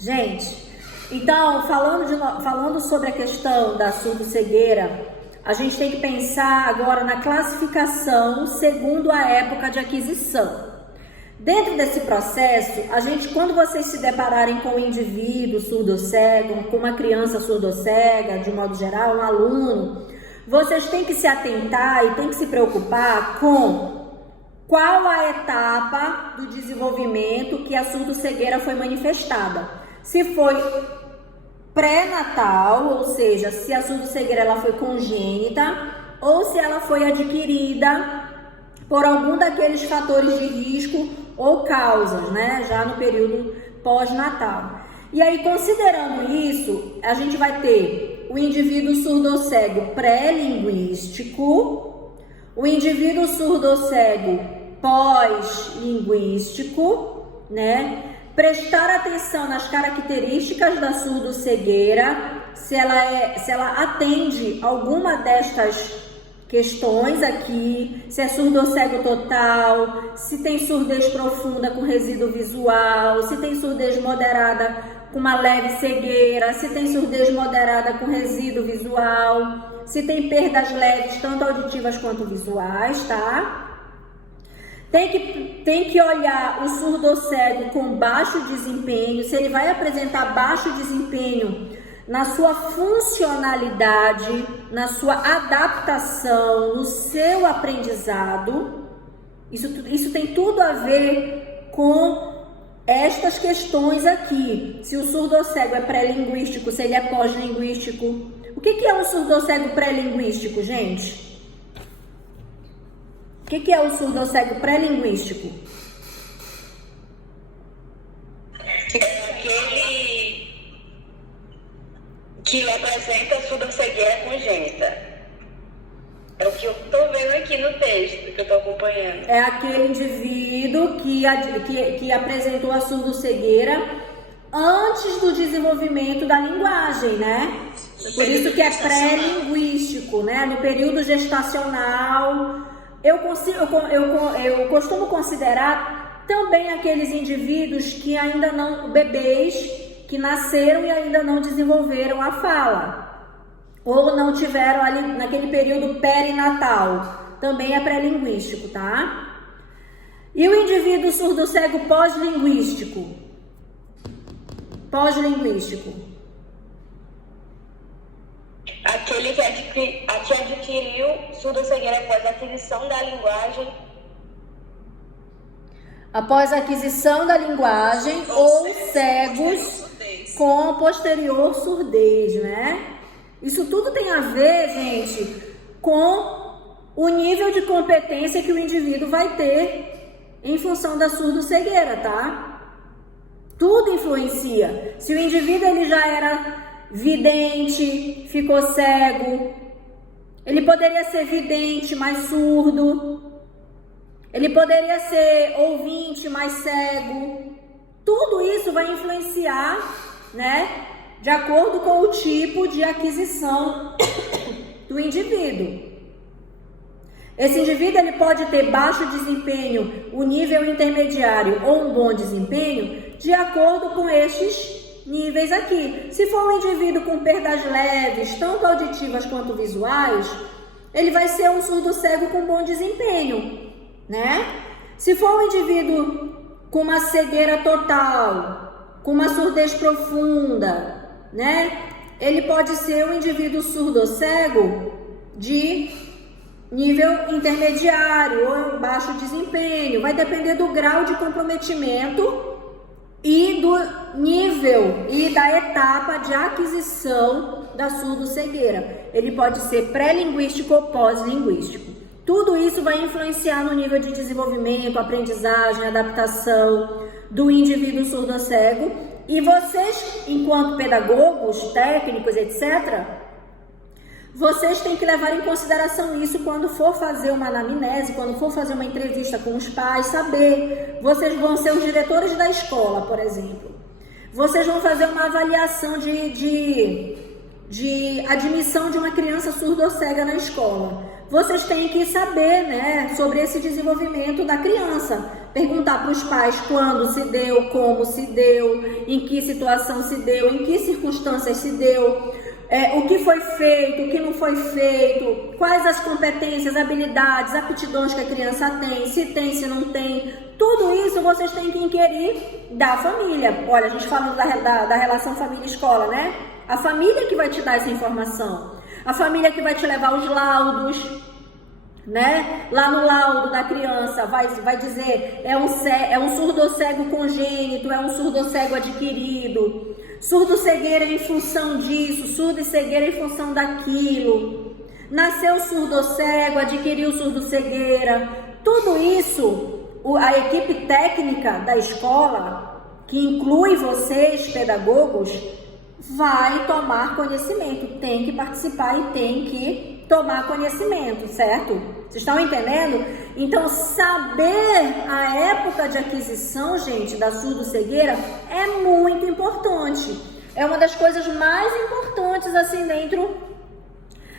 Gente, então, falando sobre a questão da surdo-cegueira, a gente tem que pensar agora na classificação segundo a época de aquisição. Dentro desse processo, quando vocês se depararem com um indivíduo surdo-cego, com uma criança surdo-cega, de um modo geral, um aluno, vocês têm que se atentar e têm que se preocupar com qual a etapa do desenvolvimento que a surdo-cegueira foi manifestada. Se foi pré-natal, ou seja, se a surdo-cegueira ela foi congênita, ou se ela foi adquirida por algum daqueles fatores de risco ou causas, né? Já no período pós-natal. E aí, considerando isso, a gente vai ter o indivíduo surdo-cego pré-linguístico, o indivíduo surdo-cego pós-linguístico, né? Prestar atenção nas características da surdo-cegueira, se ela atende alguma destas questões aqui, se é surdo-cego total, se tem surdez profunda com resíduo visual, se tem surdez moderada com uma leve cegueira, se tem surdez moderada com resíduo visual, se tem perdas leves, tanto auditivas quanto visuais, tá? Tem que olhar o surdo-cego com baixo desempenho, se ele vai apresentar baixo desempenho na sua funcionalidade, na sua adaptação, no seu aprendizado. Isso tem tudo a ver com estas questões aqui. Se o surdo-cego é pré-linguístico, se ele é pós-linguístico. O que é um surdo-cego pré-linguístico, gente? O que é o surdo-cego pré-linguístico? Aquele que apresenta surdo-cegueira congênita. É o que eu estou vendo aqui no texto, que eu estou acompanhando. É aquele indivíduo que apresentou a surdo-cegueira antes do desenvolvimento da linguagem, né? Por isso que é pré-linguístico, né? No período gestacional. Eu costumo considerar também aqueles indivíduos que ainda não, bebês que nasceram e ainda não desenvolveram a fala, ou não tiveram ali naquele período perinatal, também é pré-linguístico, tá? E o indivíduo surdo-cego pós-linguístico? Aquele que adquiriu surdo-cegueira após a aquisição da linguagem. Após a aquisição da linguagem ou cegos com posterior surdez, né? Isso tudo tem a ver, gente, com o nível de competência que o indivíduo vai ter em função da surdo-cegueira, tá? Tudo influencia. Se o indivíduo ele já era vidente, ficou cego, ele poderia ser vidente, mas surdo, ele poderia ser ouvinte, mas cego. Tudo isso vai influenciar, né, de acordo com o tipo de aquisição do indivíduo. Esse indivíduo ele pode ter baixo desempenho, o nível intermediário ou um bom desempenho, de acordo com estes níveis aqui. Se for um indivíduo com perdas leves, tanto auditivas quanto visuais, ele vai ser um surdo-cego com bom desempenho, né? Se for um indivíduo com uma cegueira total, com uma surdez profunda, né? Ele pode ser um indivíduo surdo-cego de nível intermediário ou baixo desempenho. Vai depender do grau de comprometimento e do nível e da etapa de aquisição da surdo-cegueira. Ele pode ser pré-linguístico ou pós-linguístico. Tudo isso vai influenciar no nível de desenvolvimento, aprendizagem, adaptação do indivíduo surdo-cego. E vocês, enquanto pedagogos, técnicos, etc., vocês têm que levar em consideração isso quando for fazer uma anamnese, quando for fazer uma entrevista com os pais, saber. Vocês vão ser os diretores da escola, por exemplo. Vocês vão fazer uma avaliação de de admissão de uma criança surdo-cega na escola. Vocês têm que saber, né, sobre esse desenvolvimento da criança. Perguntar para os pais quando se deu, como se deu, em que situação se deu, em que circunstâncias se deu, o que foi feito, o que não foi feito, quais as competências, habilidades, aptidões que a criança tem, se não tem. Tudo isso vocês têm que inquirir da família. Olha, a gente falando da relação família-escola, né? A família que vai te dar essa informação. A família que vai te levar os laudos, né? Lá no laudo da criança vai dizer é um surdo-cego congênito, é um surdo-cego adquirido, surdo-cegueira em função disso, surdo e cegueira em função daquilo, nasceu surdo-cego, adquiriu surdo-cegueira. Tudo isso, a equipe técnica da escola, que inclui vocês, pedagogos, vai tomar conhecimento, tem que participar e tem que tomar conhecimento, certo? Vocês estão entendendo? Então, saber a época de aquisição, gente, da surdo-cegueira é muito importante. É uma das coisas mais importantes, assim, dentro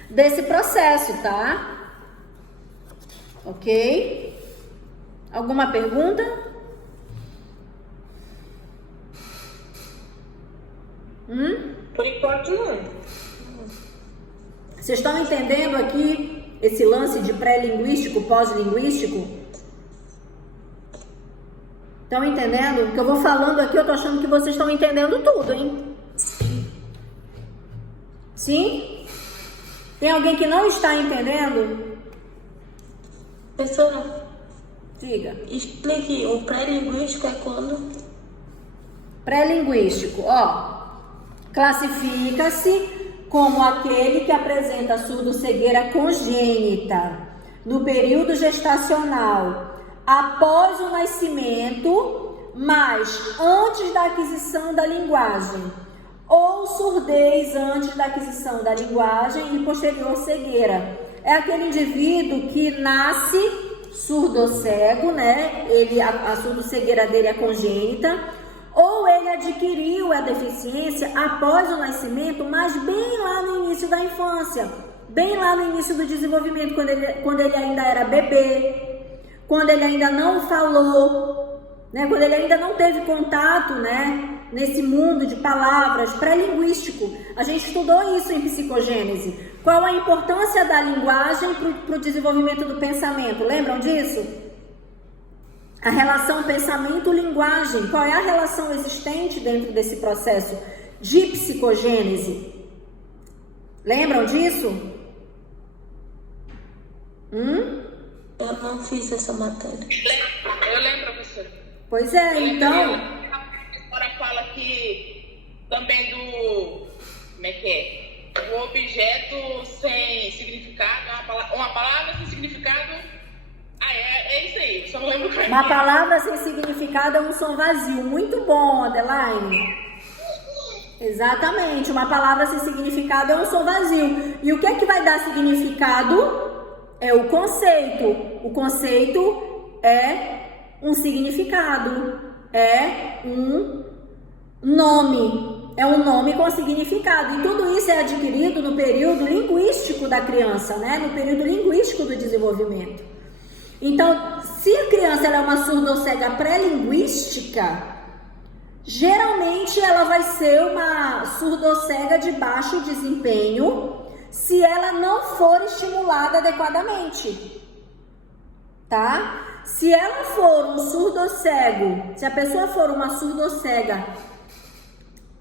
desse processo, tá? Ok? Alguma pergunta? Por enquanto, não. Vocês estão entendendo aqui esse lance de pré-linguístico, pós-linguístico? Estão entendendo? O que eu vou falando aqui, eu tô achando que vocês estão entendendo tudo, hein? Sim? Tem alguém que não está entendendo? Professora, Diga. explique, o pré-linguístico é quando? Pré-linguístico, ó. Classifica-se como aquele que apresenta surdo-cegueira congênita no período gestacional após o nascimento, mas antes da aquisição da linguagem, ou surdez antes da aquisição da linguagem e posterior cegueira. É aquele indivíduo que nasce surdo-cego, né? A surdo-cegueira dele é congênita, ou ele adquiriu a deficiência após o nascimento, mas bem lá no início da infância, bem lá no início do desenvolvimento, quando ele ainda era bebê, quando ele ainda não falou, né? Quando ele ainda não teve contato, né? Nesse mundo de palavras, pré-linguístico. A gente estudou isso em psicogênese. Qual a importância da linguagem para o desenvolvimento do pensamento? Lembram disso? A relação pensamento-linguagem. Qual é a relação existente dentro desse processo de psicogênese? Lembram disso? Eu não fiz essa matéria. Eu lembro, professora. Pois é, então... A professora fala que também como é que é? O objeto sem significado, uma palavra sem significado. É isso aí, só não lembro o que é. Uma palavra sem significado é um som vazio. Muito bom, Adeline. Exatamente, uma palavra sem significado é um som vazio. E o que é que vai dar significado? É o conceito. O conceito é um significado, é um nome. É um nome com significado. E tudo isso é adquirido no período linguístico da criança, né? No período linguístico do desenvolvimento. Então, se a criança ela é uma surdo-cega pré-linguística, geralmente ela vai ser uma surdo-cega de baixo desempenho se ela não for estimulada adequadamente, tá? Se ela for um surdo-cego, se a pessoa for uma surdo-cega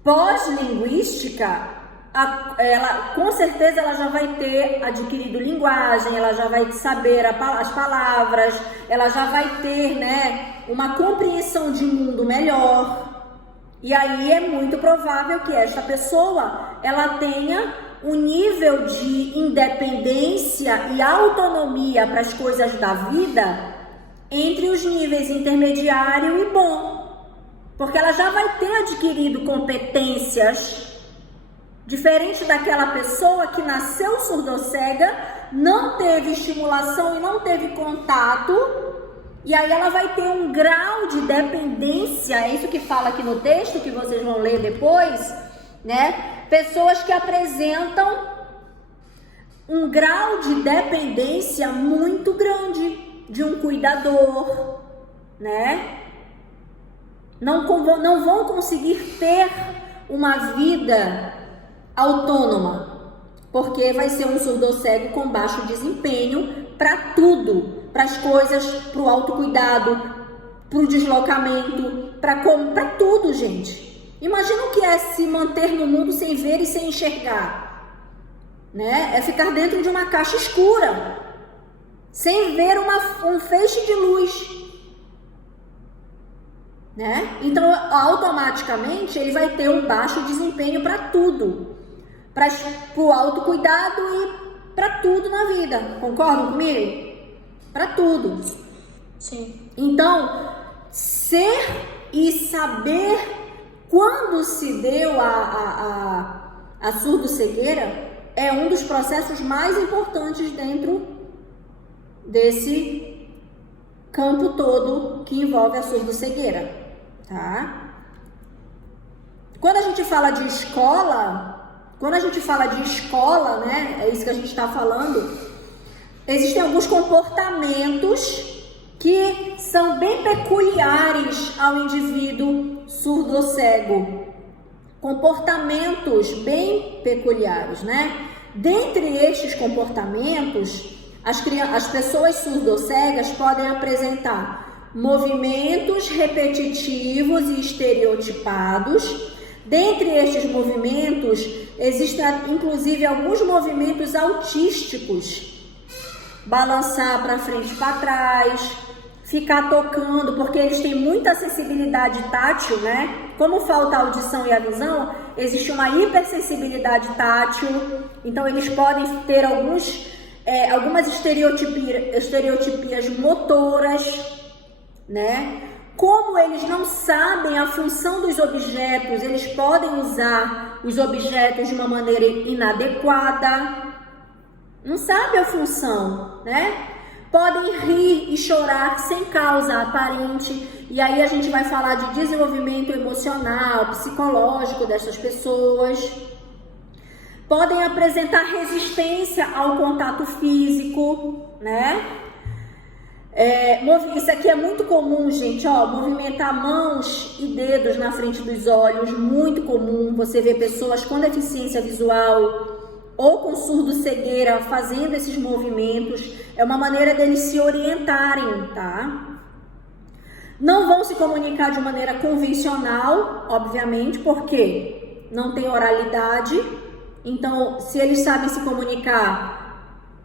pós-linguística, ela, com certeza ela já vai ter adquirido linguagem, ela já vai saber as palavras, ela já vai ter, né, uma compreensão de mundo melhor. E aí é muito provável que esta pessoa ela tenha um nível de independência e autonomia para as coisas da vida entre os níveis intermediário e bom, porque ela já vai ter adquirido competências diferente daquela pessoa que nasceu surdo-cega, não teve estimulação e não teve contato, e aí ela vai ter um grau de dependência, é isso que fala aqui no texto, que vocês vão ler depois, né? Pessoas que apresentam um grau de dependência muito grande de um cuidador, né? Não vão conseguir ter uma vida autônoma, porque vai ser um surdo-cego com baixo desempenho para tudo, para as coisas, para o autocuidado, para o deslocamento, para tudo, gente. Imagina o que é se manter no mundo sem ver e sem enxergar, né? É ficar dentro de uma caixa escura, sem ver um feixe de luz, né? Então, automaticamente, ele vai ter um baixo desempenho para tudo, para o autocuidado e para tudo na vida. Concordam comigo? Para tudo. Sim. Então, ser e saber quando se deu a surdo-cegueira é um dos processos mais importantes dentro desse campo todo que envolve a surdo-cegueira, tá? Quando a gente fala de escola, né, é isso que a gente está falando, existem alguns comportamentos que são bem peculiares ao indivíduo surdo-cego. Comportamentos bem peculiares, né? Dentre estes comportamentos, as pessoas surdo-cegas podem apresentar movimentos repetitivos e estereotipados. Dentre estes movimentos, existem inclusive alguns movimentos autísticos. Balançar para frente e para trás, ficar tocando, porque eles têm muita sensibilidade tátil, né? Como falta a audição e a visão, existe uma hipersensibilidade tátil, então eles podem ter algumas estereotipias motoras, né? Como eles não sabem a função dos objetos, eles podem usar os objetos de uma maneira inadequada, não sabem a função, né? Podem rir e chorar sem causa aparente, e aí a gente vai falar de desenvolvimento emocional, psicológico dessas pessoas. Podem apresentar resistência ao contato físico, né? Isso aqui é muito comum, gente, ó, movimentar mãos e dedos na frente dos olhos, muito comum. Você vê pessoas com deficiência visual ou com surdo-cegueira fazendo esses movimentos. É uma maneira deles se orientarem, tá? Não vão se comunicar de maneira convencional, obviamente, porque não tem oralidade. Então, se eles sabem se comunicar,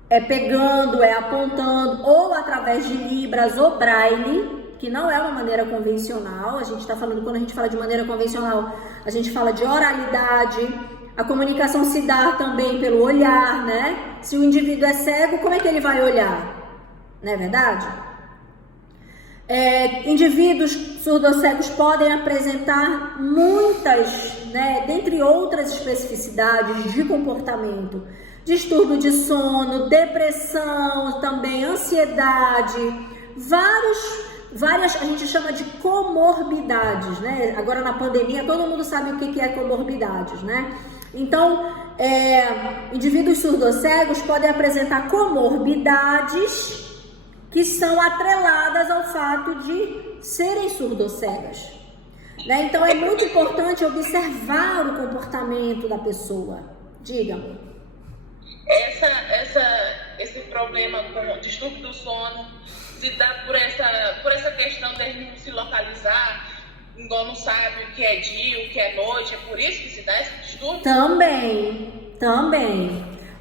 é pegando, é apontando, ou através de libras ou braille, que não é uma maneira convencional. A gente está falando, quando a gente fala de maneira convencional, a gente fala de oralidade. A comunicação se dá também pelo olhar, né? Se o indivíduo é cego, como é que ele vai olhar? Não é verdade? Indivíduos surdocegos podem apresentar muitas, né, dentre outras especificidades de comportamento, distúrbio de sono, depressão, também ansiedade, várias, a gente chama de comorbidades, né? Agora na pandemia todo mundo sabe o que é comorbidades, né? Então, indivíduos surdocegos podem apresentar comorbidades que são atreladas ao fato de serem surdocegas, né? Então é muito importante observar o comportamento da pessoa. Diga-me. Esse problema com distúrbio do sono se dá por essa questão de não se localizar, igual não sabe o que é dia, o que é noite, é por isso que se dá esse distúrbio? Também.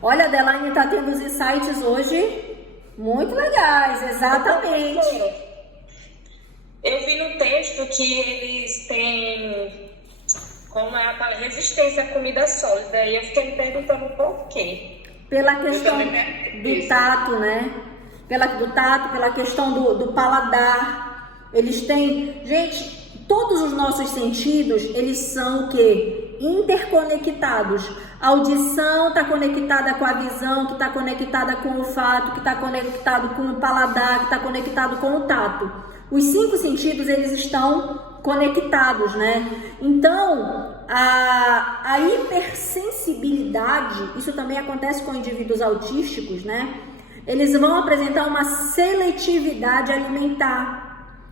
Olha, a Adelaine está tendo os insights hoje muito legais, exatamente. Eu vi no texto que eles têm como é a tal resistência à comida sólida, e eu fiquei me perguntando por quê. Pela questão do tato, né? Pela questão do paladar. Eles têm... Gente, todos os nossos sentidos, eles são o quê? Interconectados. A audição está conectada com a visão, que está conectada com o olfato, que está conectado com o paladar, que está conectado com o tato. Os 5 sentidos, eles estão conectados, né? Então, a hipersensibilidade, isso também acontece com indivíduos autísticos, né? Eles vão apresentar uma seletividade alimentar.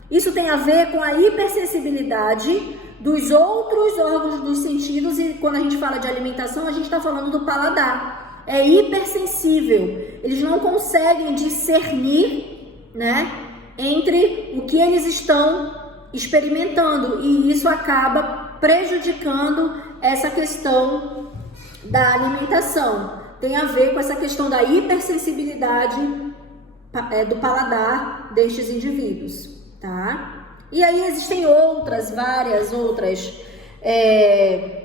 Isso tem a ver com a hipersensibilidade dos outros órgãos dos sentidos, e quando a gente fala de alimentação, a gente está falando do paladar. É hipersensível. Eles não conseguem discernir, né, entre o que eles estão experimentando, e isso acaba prejudicando essa questão da alimentação. Tem a ver com essa questão da hipersensibilidade do paladar destes indivíduos, tá? E aí existem várias outras.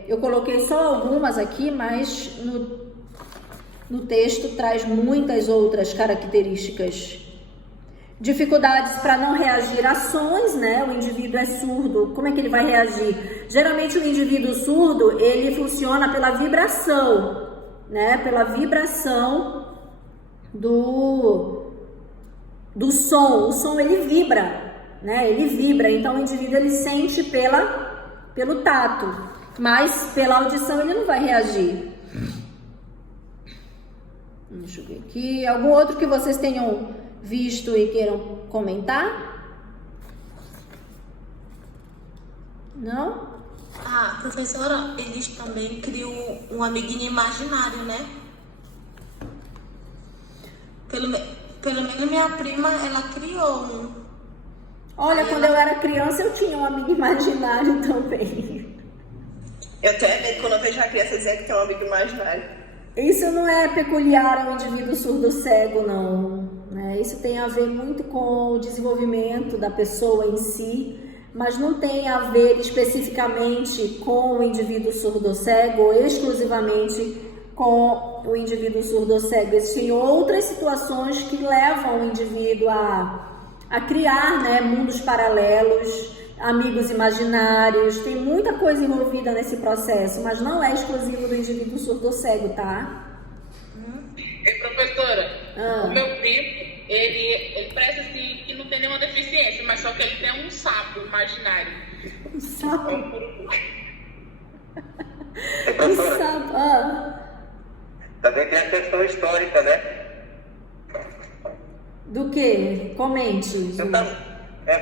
Eu coloquei só algumas aqui, mas no texto traz muitas outras características. Dificuldades para não reagir a ações, né? O indivíduo é surdo, como é que ele vai reagir? Geralmente o indivíduo surdo, ele funciona pela vibração, né? Pela vibração do som. O som, ele vibra, né? Ele vibra, então o indivíduo, ele sente pelo tato, mas pela audição ele não vai reagir. Deixa eu ver aqui. Algum outro que vocês tenham visto e queiram comentar? Não? Ah, professora, eles também criam um amiguinho imaginário, né? Pelo menos minha prima, ela criou um. Olha, quando eu era criança eu tinha um amigo imaginário também. Eu tenho medo quando eu vejo uma criança dizendo que tem um amigo imaginário. Isso não é peculiar ao indivíduo surdo cego, não. Isso tem a ver muito com o desenvolvimento da pessoa em si, mas não tem a ver especificamente com o indivíduo surdo cego ou exclusivamente com o indivíduo surdo cego. Existem outras situações que levam o indivíduo a criar, né, mundos paralelos, amigos imaginários. Tem muita coisa envolvida nesse processo, mas não é exclusivo do indivíduo surdo cego, tá? Professora, o meu primo, ele parece assim que não tem nenhuma deficiência, mas só que ele tem um sapo imaginário. Um sapo? Um curubu. Um sapo, Também tem a questão histórica, né? Do que? Comente.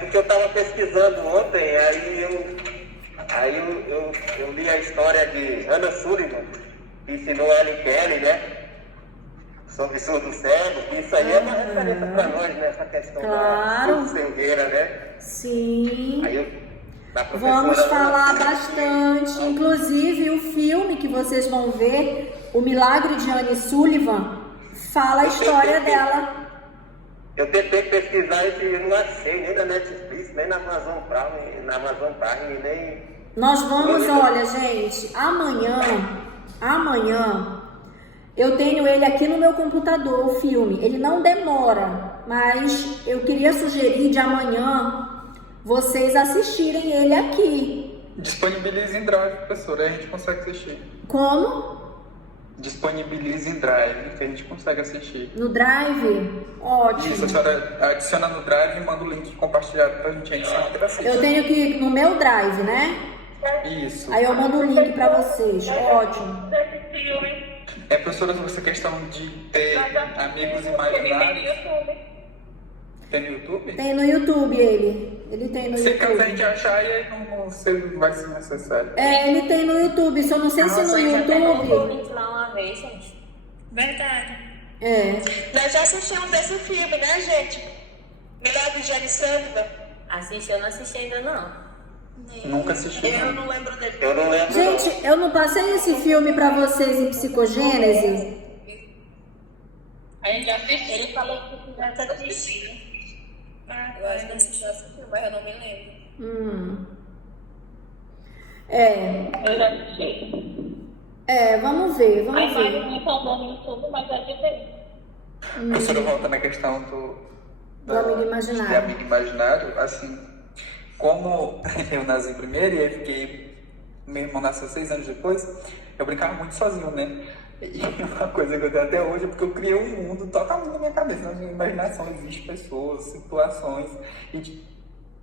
Porque eu estava pesquisando ontem, aí eu li a história de Hannah Sullivan, que ensinou a Ellen Kelly, né? Sobre surdo cego, que isso aí é uma referência para nós, né? Essa questão da surdo-cegueira, né? Sim. Aí vamos falar bastante. Inclusive, o filme que vocês vão ver, O Milagre de Anne Sullivan, fala a história dela. Eu tentei pesquisar isso e não achei, nem na Netflix, nem na Amazon Prime, nem... Nós vamos, olha, gente, amanhã, eu tenho ele aqui no meu computador, o filme. Ele não demora, mas eu queria sugerir de amanhã vocês assistirem ele aqui. Disponibilize em Drive, professora, aí a gente consegue assistir. Como? Disponibilize em Drive, que a gente consegue assistir. No Drive? Ótimo. Isso, a senhora adiciona no Drive e manda o link compartilhado pra gente, aí a senhora assiste. Eu tenho que ir no meu Drive, né? Isso. Aí eu mando o link pra vocês. Ótimo. Professora, essa questão de ter amigos imaginários... Tem no YouTube? Tem no YouTube ele tem no Se YouTube. caso a gente achar, e aí não sei, vai ser necessário. Ele tem no YouTube, só não sei se no YouTube... lá uma vez, gente. Verdade. Nós já assistimos esse filme, né, gente? Milagre de Anne Sullivan. Eu não assisti ainda, não. Nunca assisti. Eu não lembro dele. Eu não lembro. Gente, eu não passei esse filme pra vocês em Psicogênese? A gente já assistiu. Ele falou que quisesse assistir. Eu acho que eu assisti esse filme, mas eu não me lembro. Eu já assisti. Vamos ver. A imagem não é tão boa no YouTube, mas é diferente. Professora, volta na questão do amigo imaginário. De amigo imaginário, assim, como eu nasci primeiro e aí meu irmão nasceu 6 anos depois, eu brincava muito sozinho, né? E uma coisa que eu tenho até hoje é porque eu criei um mundo totalmente na minha cabeça, na minha imaginação existem pessoas, situações,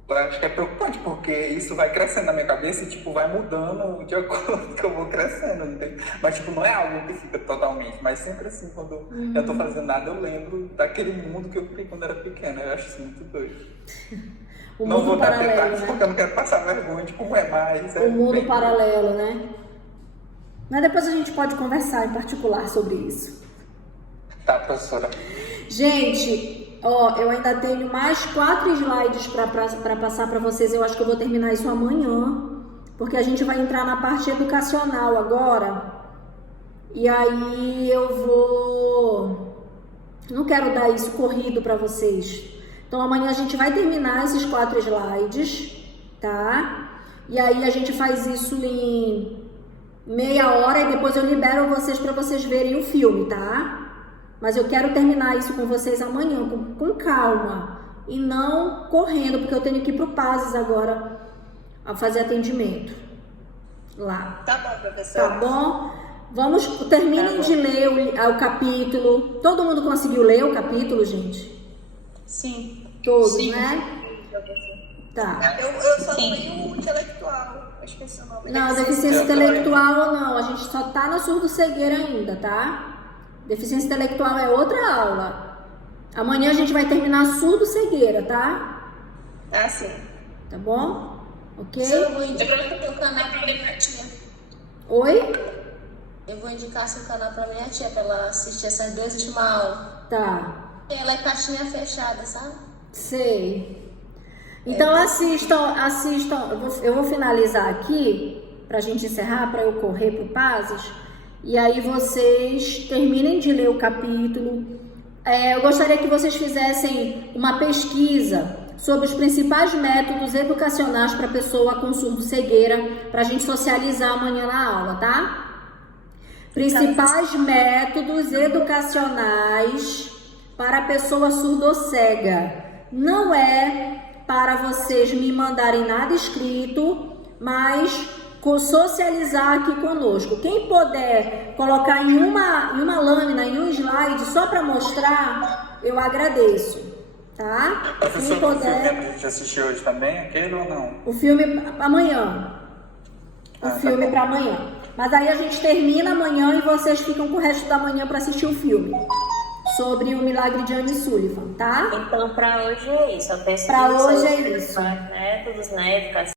Eu acho que é preocupante, porque isso vai crescendo na minha cabeça e, tipo, vai mudando de acordo que eu vou crescendo, entende? Mas, tipo, não é algo que fica totalmente, mas sempre assim, quando eu tô fazendo nada, eu lembro daquele mundo que eu criei quando era pequena. Eu acho isso muito doido. O Não mundo vou dar paralelo, detalhes, né? porque eu não quero passar vergonha de como é mais. O mundo paralelo, né? Mas depois a gente pode conversar em particular sobre isso. Tá, professora. Gente, ó, eu ainda tenho mais 4 slides para passar para vocês. Eu acho que eu vou terminar isso amanhã, porque a gente vai entrar na parte educacional agora. E aí eu vou... Não quero dar isso corrido para vocês. Então amanhã a gente vai terminar esses 4 slides, tá? E aí a gente faz isso em meia hora e depois eu libero vocês para vocês verem o filme, tá? Mas eu quero terminar isso com vocês amanhã, com calma. E não correndo, porque eu tenho que ir pro Pazes agora a fazer atendimento lá. Tá bom, professora. Tá bom? Terminem de ler o capítulo. Todo mundo conseguiu ler o capítulo, gente? Sim. Todos, Sim. né? Tá. Eu só tenho o intelectual. Eu esqueci o nome. Não, deficiência intelectual não. A gente só tá na surdo-cegueira ainda, tá? Deficiência intelectual é outra aula. Amanhã a gente vai terminar surdo-cegueira, tá? Ah, sim. Tá bom? Ok? Eu vou indicar seu canal pra minha tia. Oi? Eu vou indicar seu canal pra minha tia, pra ela assistir essas 2 últimas aulas. Tá. Ela é caixinha fechada, sabe? Sei. Então assistam. Eu vou finalizar aqui pra gente encerrar, pra eu correr pro Pazes. E aí vocês terminem de ler o capítulo. Eu gostaria que vocês fizessem uma pesquisa sobre os principais métodos educacionais para pessoa com surdo-cegueira, para a gente socializar amanhã na aula, tá? Principais métodos educacionais para a pessoa surdo-cega. Não é para vocês me mandarem nada escrito, mas socializar aqui conosco. Quem puder colocar em uma lâmina, em um slide, só para mostrar, eu agradeço, tá? Quem Professor, o filme que puder... a gente assistiu hoje também, aquele ou não? O filme amanhã. O filme para amanhã. Mas aí a gente termina amanhã e vocês ficam com o resto da manhã para assistir o filme sobre o milagre de Anne Sullivan, tá? Então, para hoje é isso. A pesquisa Pra hoje é sobre os isso. métodos, né, educação.